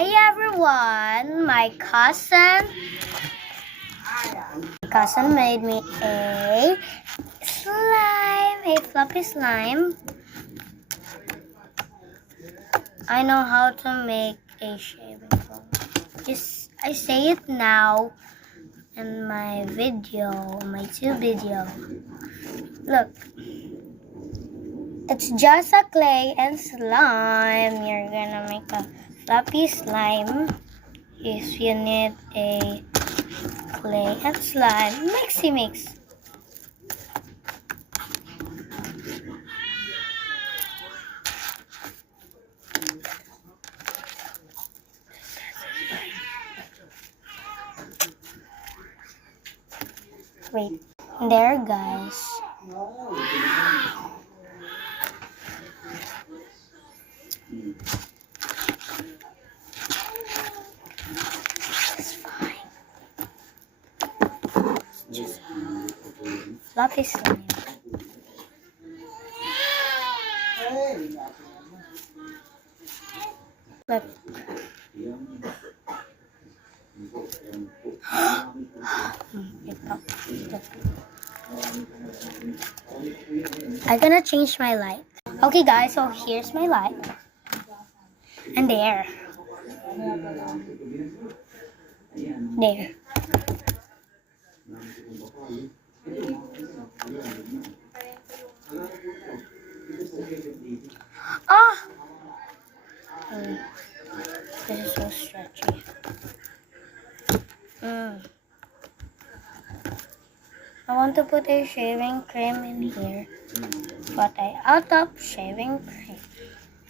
Hi everyone, my cousin made me a fluffy slime. I know how to make a shaving foam. I say it now in my two video. Look, it's just a clay and slime. You're gonna make a fluffy slime. If you need a clay and slime, mixy mix. Wait, there guys. It's fine. Just fluffy slime. Look. I'm gonna change my light. Okay guys, so here's my light. And there. There. Ah! This is so stretchy. I want to put a shaving cream in here, but I out of shaving cream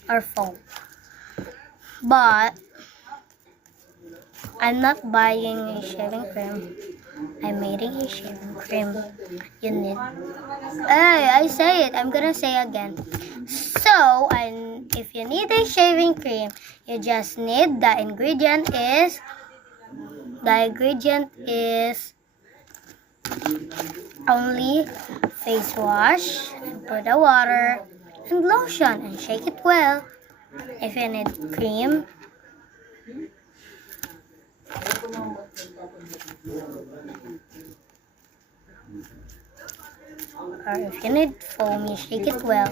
or foam. But I'm not buying a shaving cream. I'm making a shaving cream. You need. Hey, I say it. I'm gonna say again. So, if you need a shaving cream, you just need the ingredient is only face wash, and put the water and lotion and shake it well. If you need cream, or if you need foam, you shake it well.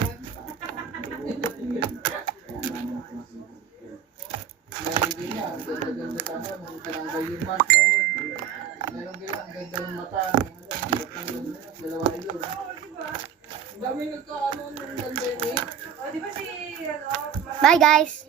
Bye guys!